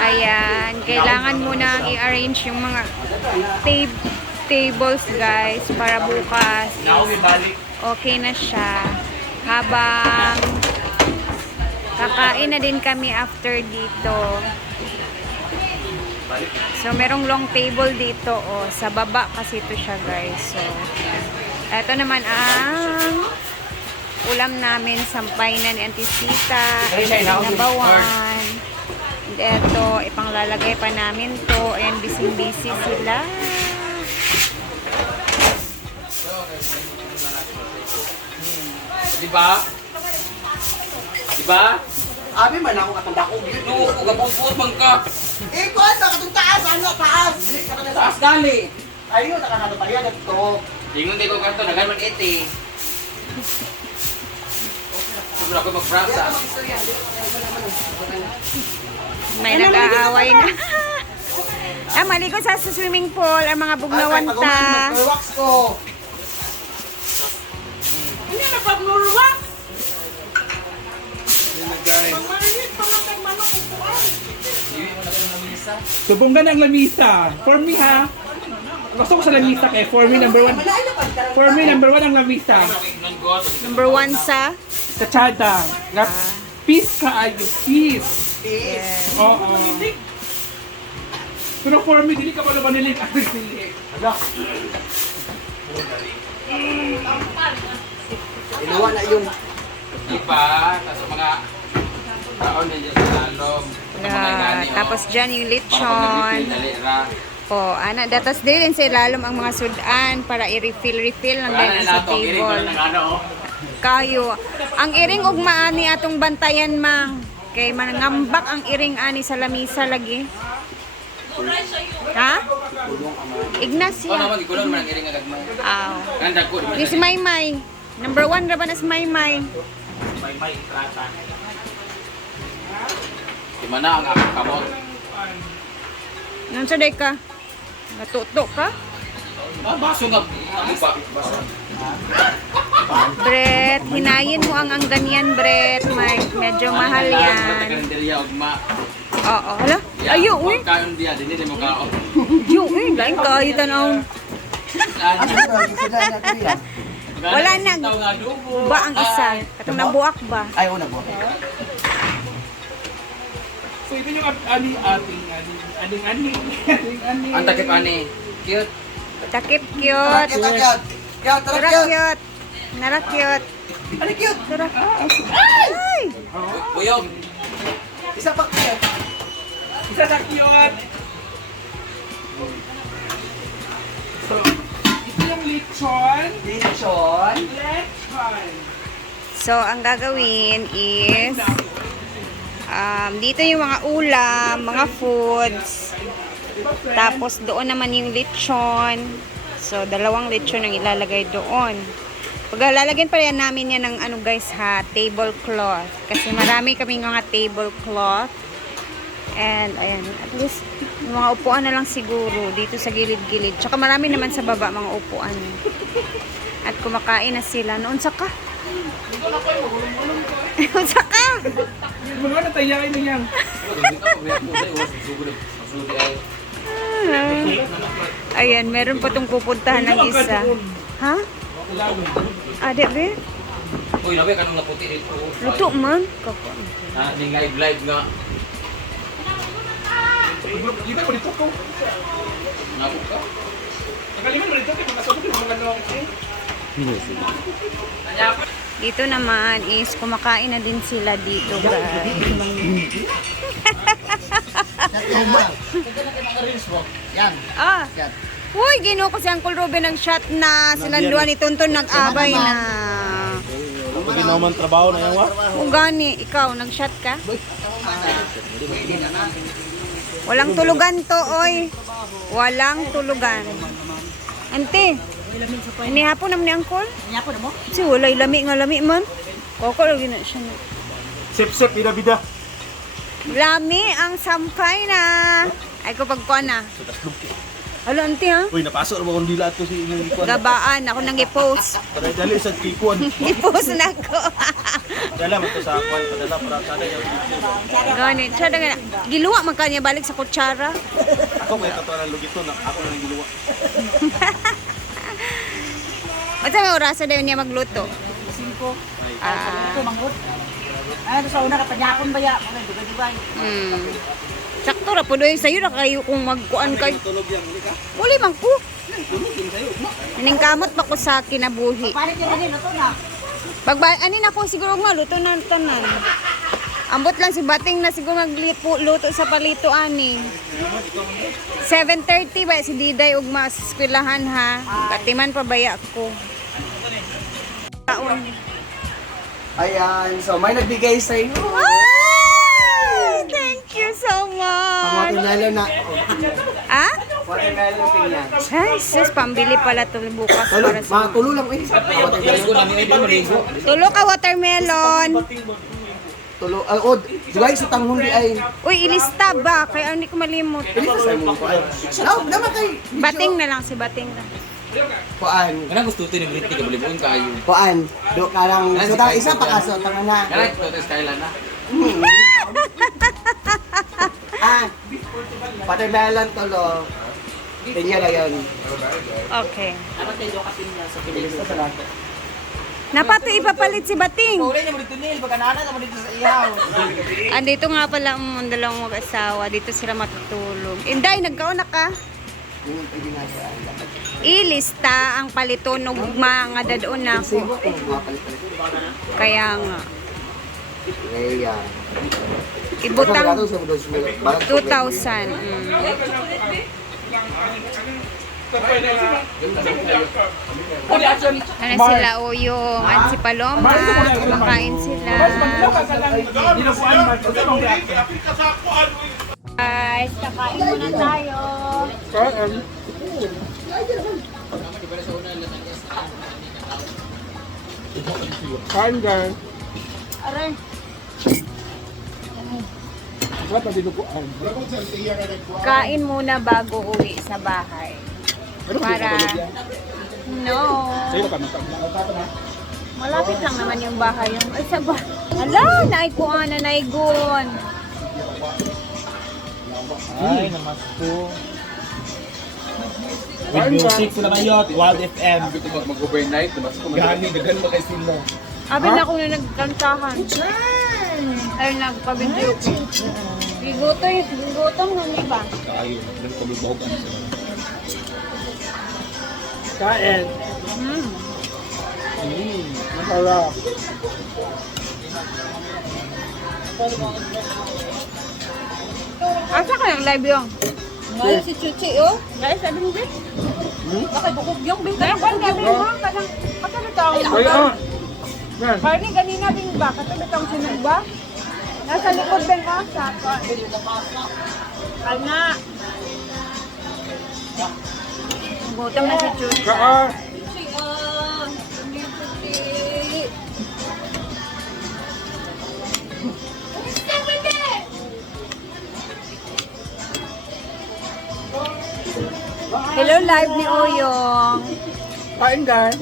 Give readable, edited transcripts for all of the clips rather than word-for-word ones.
Ayan, kailangan muna i-arrange yung mga tables guys para bukas okay na siya. Habang kakain na din kami after dito. So, merong long table dito sa baba kasi ito siya guys. So, ito naman ang ulam namin, sampay na ni Auntie Sita, nabawan. And ito, ipanglalagay pa namin to. Ayan, busy-busy sila. Diba? Diba? Abi man ako katanda ko. Nuko ko gabungkot man ka. Eh, kuwan na katong taas, ano, taas. Taas gali. Ayun, nakakano pa yan ito. Tingnan di ko kanto nagan man iti. Sobra ko magprasa. May nag-aaway na. Maligo sa swimming pool ang mga bugnawan ta. Wax ko. Hindi na pag-nurwak. Subong ang lamisa. For me ha. Gusto ko sa lamisa kay for me number 1. For me number 1 ang lamisa. Number 1 sa Sa tsada. Nga peace ka ayo, peace. yes. Oo. Pero for me dili ka pa naman nilig ang dili. Inuwa na yung Diba? Tapos mga taon din dyan sa lalom. Tapos dyan yung lechon. Ana, datas din sa ilalom ang mga sudan para i-refill lang din sa table. Kayo, ang iring ug maani atong bantayan mang. Kay manangambak ang iring ani sa lamisa lagi. Ha? Ignacia. naman, ikulong man ang iring agad mo. Aw. Ganda ko. Di si Maymay. Number 1 ra ba na si Maymay? May trata. Di man na ang akong kamot. Nang sa ka? Natuto ka? Baso nga. Ano ba? Baso. Brett, hinayin mo ang ganyan, Brett. Medyo mahal yan. Karinderya ugma. Oo, hala. Ayo, uy. Kaon diya, dinili mo kaon. Yo, uy. Lain kayo tanaw. Wala na. Ba ang isa? Katong nabuak ba? Ay, una po. So ito yung aning-aning. Ang takip ani. Cute. Takip cute. Cute. Tara cute. Nara cute. Ano cute? Tara. Ay! Buyog. Isa pa cute. Isa na cute. So, ito yung lechon. Lechon. Lechon. So, ang gagawin is dito yung mga ulam, mga foods. Tapos doon naman yung lechon. So, 2 lechon ang ilalagay doon. Paglalagyan pa rin namin yan ng ano guys ha, tablecloth. Kasi marami kaming mga tablecloth. And ayan, at least yung mga upuan na lang siguro dito sa gilid-gilid. Tsaka marami naman sa baba mga upuan. At kumakain na sila. Noon sa ka? Noon sa ka? Mga natayain na yan. Ayan, meron pa itong pupuntahan ng isa. Ha? Ade, be? Uy, nabi kanong naputi dito. Luto man. Kapon. Ning live nga. Kita ko dito ko. Nabuk ka. Nakaliman mo dito kay mga sabot yung mga ganong. Dito naman is kumakain na din sila dito, guys. Yan. Ah. Uy, gino ko si Uncle Ruben ng shot na silang duwa ni Tonton nag-abay na. Hindi naman trabaho na yan, wa? Kung gani, ikaw, nag-shot ka? Walang tulugan to, oy. Walang tulugan. Ante, inihapon naman ni Uncle? Inihapon mo? Kasi walay lami nga lami man. Koko lagi na siya na. Sip-sip, bida-bida. Lami ang sampay na. Ay ko pagkuan na. Alo, ante ha? Uy, napasok na ba kung dila ito si inyong ikuan? Gabaan, ako nang i-post. Dali sa kikuan. I-post na ko. Dala mo to sa kwan, padala para sa ada yung Ganit. Siya na nga. Giluwa man kanya balik sa kutsara. Ako may katuan ng lugito na ako na giluwa. Masa may orasa daw niya magluto? 5. Ah, Ito, manghod. Ano sa una, kapanyakon ba ya? Ano, dugay-dugay. sakto ra po doon sa'yo na kayo kung magkuan kay. Tulog yan, hindi ka? Wali man ko. Tulog din sa'yo. Aning kamot pa ko sa kinabuhi. Palit niya din, ito na. Anin ako siguro nga luto na tanan. Ambot lang si Bating na siguro luto sa palito ani. 7:30 ba si Diday ug mas eskwelahan ha. Katiman pa baya ko. Taon. Ayan, so may nagbigay sa iyo. Ay! Thank you so much. Watermelon na. Ah? Watermelon tingnan. Ay, sis, pambili pala to bukas Tulo, para sa... mga tulo lang eh. Watermelon. Tulo ka watermelon. Tulo, od, dugay sa tanghon di ay. Uy, ilista ba? Kaya hindi ko malimot. Dili sa mo ko. Naman kay. Bating na lang si Bating na. Kuan. Kanang gusto ito ni Britney ka balibuin kayo. Kuan. Do karang so tang isa pa kaso tangan na. Kanang ito sa Thailand na. Ah. Watermelon tulo. Tingnan na yun. Okay. Ano tayo kasi niya sa Pilipinas sa lahat. Napato ipapalit si Bating. Uli niya mo dito nil, pagka nana mo dito sa ihaw. Andito nga pala ang dalawang mag-asawa. Dito sila matutulog. Inday, nagkaon na ka? Yung ginagawa. Ilista ang palito ng mga dadoon na ako. Sibo ko mapalit-palit. Kaya nga. Kaya. Ibutang Sa 2,000. Ano sila Uyong at si Paloma. Kumakain sila. Guys, kakain muna tayo. Kain guys. Aray. Wala pa dinuguan. Kain muna bago uwi sa bahay. Para... No. Sa'yo ka na. Malapit lang naman yung bahay. Ay, sa bahay. Ala, naikuan na naigon. Ay, namasko. With music sila kayo, Wild FM. Ito mag-overnight, diba? Gani, dagan mo kay sila. Abi na ako na nagkantahan. Ay, nagpabidyo ko. Gigutom nga ni ba? Kayo, nagpabibahog ang sila. Kain. Masarap. Asa ka yung live yung? Ngayon si Chuchi, oh. Guys, sabi mo, Bing? Bakit bukog yung Bing? Kaya kung gabi mo, katalitaw. Ay, Yan. Barney, ganina Bing ba? Katalitaw sinug ba? Nasa likod Bing, oh. Sa Kalna. Gutom na si Chuchi. Kaa. Hello, live ni Oyong. Kain guys.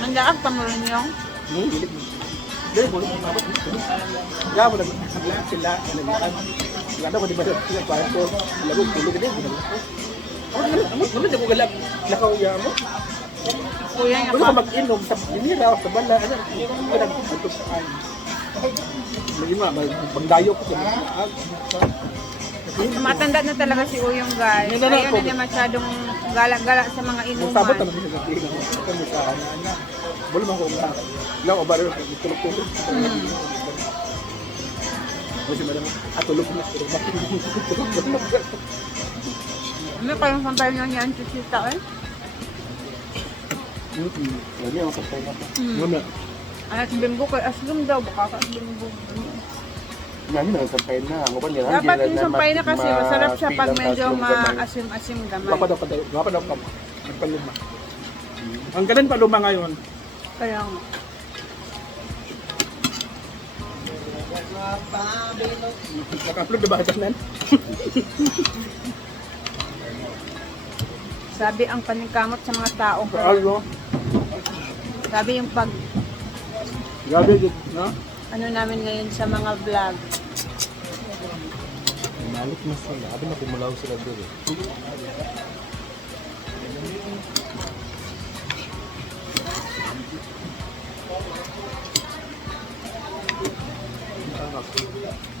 Nandiyan ka mo rin yung? Dili mo na mabot. Ya mo naglaak sila, naglaak. Wala ko di ba sila para ko labog tulog din. Ano ko galak lakaw ya mo. Kuya niya Ano pa. ka mag-inom sa binira sa bala ano ko nagtutok sa ay. Lagi mo pagdayo ko sa mga. Matanda na talaga si Uyong, guys. Hindi na Ayaw ako. na niya masyadong galak-galak sa mga Kung sabot inuman. na siya sa tingin mo. Kung sa ana. Bolo man ko nga. Lang o baro tulog-tulog. Kasi madam atulog na pero bakit Ano kayong sampay niyo niyan si Sita, eh? Lagi ang sapay na to. Muna. Anak si Bimbo kay Aslum daw. Baka ka Bimbo. Nami na sampay na. Ang uban nila. Dapat yung sampay na kasi masarap siya pag medyo maasim-asim gamay. Wapa daw ka. Nagpaluma. Ang ganun pa luma ngayon. Kaya nga. Naka-upload na ba ito nan? Sabi ang paningkamot sa mga tao. Ano? Sabi yung pag Grabe, good, no? Ano namin ngayon sa mga vlog. Malit na sila. Abi na pumulaw sila doon eh.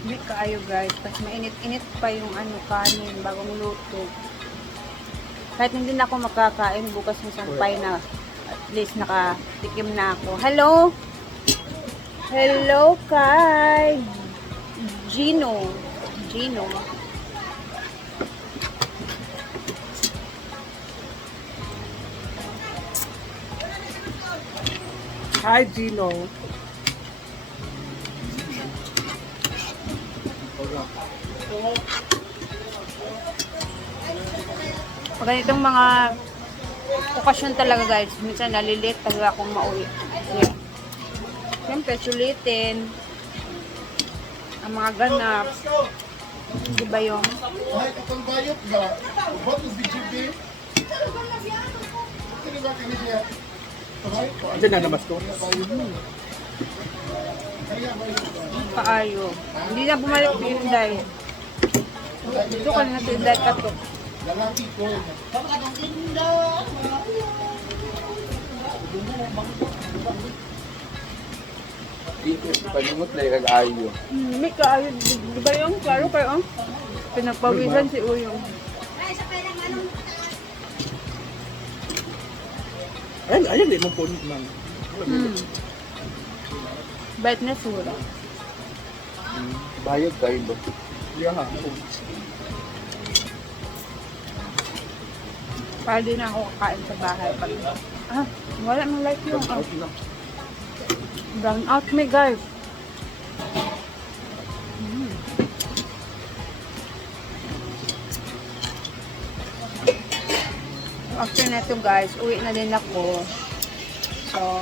Hindi kaayo guys. Tapos mainit-init pa yung ano, kanin bagong luto. Kahit hindi na ako makakain bukas ng sampay na at least nakatikim na ako. Hello? Hello kay Gino. Gino. Hi, Gino. Pag ganitong mga okasyon talaga guys, minsan nalilit talaga akong mauwi. Kasi, siyempre, sulitin ang mga ganap. Di ba yung Diyan na namas ko. kaayo? Hindi na bumalik si Inday. Dito ka na si Inday kato. Dito, panungot na yung kag-ayo. May kaayo. Di ba yung klaro kayo? Pinagpawisan si Uyong. Ayun, di mo po man. Bait na sura. Bayad tayo ba? Yeah, ha. Para din ako kakain sa bahay. Wala nang like yung brown out me guys. After na to guys, uwi na din ako. So,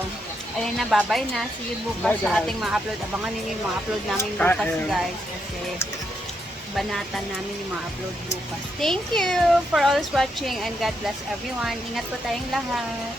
ayun na, bye-bye na. See you bukas sa ating mga upload. Abangan ninyo yung mga upload namin bukas guys. Kasi banatan namin yung mga upload bukas. Thank you for always watching and God bless everyone. Ingat po tayong lahat.